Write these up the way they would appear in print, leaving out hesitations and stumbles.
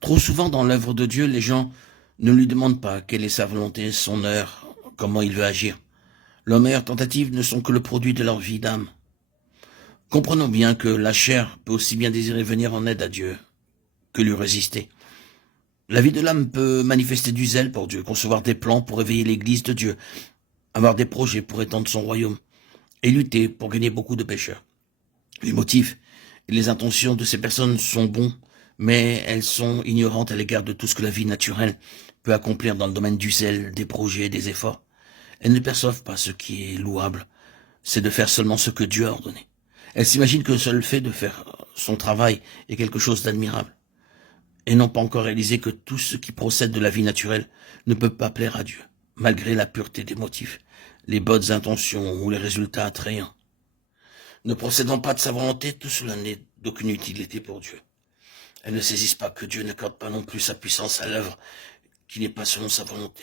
Trop souvent dans l'œuvre de Dieu, les gens ne lui demandent pas quelle est sa volonté, son heure, comment il veut agir. Leurs meilleures tentatives ne sont que le produit de leur vie d'âme. Comprenons bien que la chair peut aussi bien désirer venir en aide à Dieu que lui résister. La vie de l'âme peut manifester du zèle pour Dieu, concevoir des plans pour éveiller l'Église de Dieu, avoir des projets pour étendre son royaume et lutter pour gagner beaucoup de pécheurs. Les motifs et les intentions de ces personnes sont bons, mais elles sont ignorantes à l'égard de tout ce que la vie naturelle peut accomplir dans le domaine du zèle, des projets, des efforts. Elles ne perçoivent pas ce qui est louable, c'est de faire seulement ce que Dieu a ordonné. Elles s'imaginent que le seul fait de faire son travail est quelque chose d'admirable, et n'ont pas encore réalisé que tout ce qui procède de la vie naturelle ne peut pas plaire à Dieu, malgré la pureté des motifs, les bonnes intentions ou les résultats attrayants. Ne procédant pas de sa volonté, tout cela n'est d'aucune utilité pour Dieu. Elles ne saisissent pas que Dieu n'accorde pas non plus sa puissance à l'œuvre qui n'est pas selon sa volonté.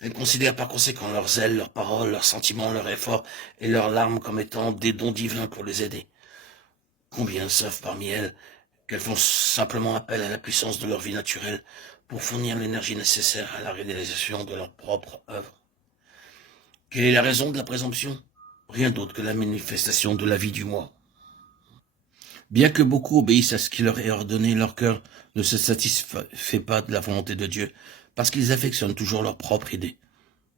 Elles considèrent par conséquent leurs zèle, leurs paroles, leurs sentiments, leurs efforts et leurs larmes comme étant des dons divins pour les aider. Combien savent parmi elles qu'elles font simplement appel à la puissance de leur vie naturelle pour fournir l'énergie nécessaire à la réalisation de leur propre œuvre? Quelle est la raison de la présomption? Rien d'autre que la manifestation de la vie du moi. Bien que beaucoup obéissent à ce qui leur est ordonné, leur cœur ne se satisfait pas de la volonté de Dieu, parce qu'ils affectionnent toujours leur propre idée.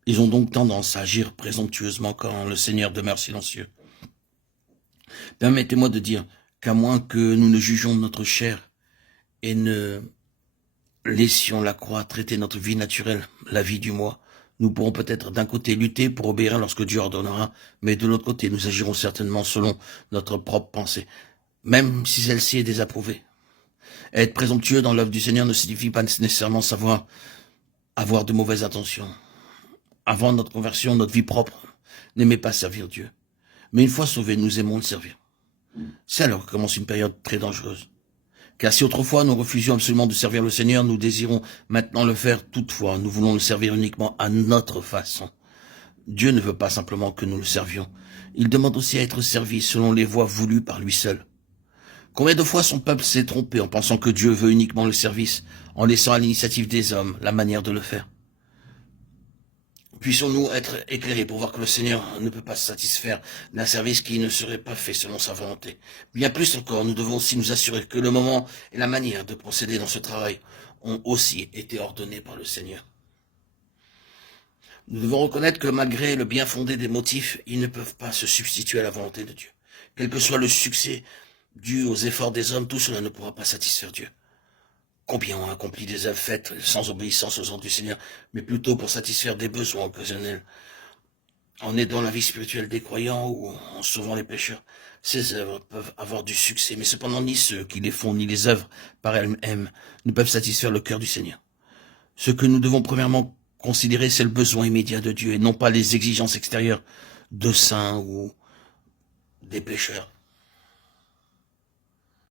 Ils ont donc tendance à agir présomptueusement quand le Seigneur demeure silencieux. Permettez-moi de dire qu'à moins que nous ne jugions notre chair et ne laissions la croix traiter notre vie naturelle, la vie du moi, nous pourrons peut-être d'un côté lutter pour obéir lorsque Dieu ordonnera, mais de l'autre côté nous agirons certainement selon notre propre pensée, même si celle-ci est désapprouvée. Être présomptueux dans l'œuvre du Seigneur ne signifie pas nécessairement savoir avoir de mauvaises intentions. Avant notre conversion, notre vie propre n'aimait pas servir Dieu. Mais une fois sauvés, nous aimons le servir. C'est alors que commence une période très dangereuse. Car si autrefois nous refusions absolument de servir le Seigneur, nous désirons maintenant le faire toutefois. Nous voulons le servir uniquement à notre façon. Dieu ne veut pas simplement que nous le servions. Il demande aussi à être servi selon les voies voulues par lui seul. Combien de fois son peuple s'est trompé en pensant que Dieu veut uniquement le service, en laissant à l'initiative des hommes la manière de le faire? Puissons-nous être éclairés pour voir que le Seigneur ne peut pas se satisfaire d'un service qui ne serait pas fait selon sa volonté. Bien plus encore, nous devons aussi nous assurer que le moment et la manière de procéder dans ce travail ont aussi été ordonnés par le Seigneur. Nous devons reconnaître que malgré le bien fondé des motifs, ils ne peuvent pas se substituer à la volonté de Dieu. Quel que soit le succès dû aux efforts des hommes, tout cela ne pourra pas satisfaire Dieu. Combien ont accompli des œuvres faites sans obéissance aux ordres du Seigneur, mais plutôt pour satisfaire des besoins occasionnels, en aidant la vie spirituelle des croyants ou en sauvant les pécheurs. Ces œuvres peuvent avoir du succès, mais cependant ni ceux qui les font, ni les œuvres par elles-mêmes ne peuvent satisfaire le cœur du Seigneur. Ce que nous devons premièrement considérer, c'est le besoin immédiat de Dieu, et non pas les exigences extérieures de saints ou des pécheurs.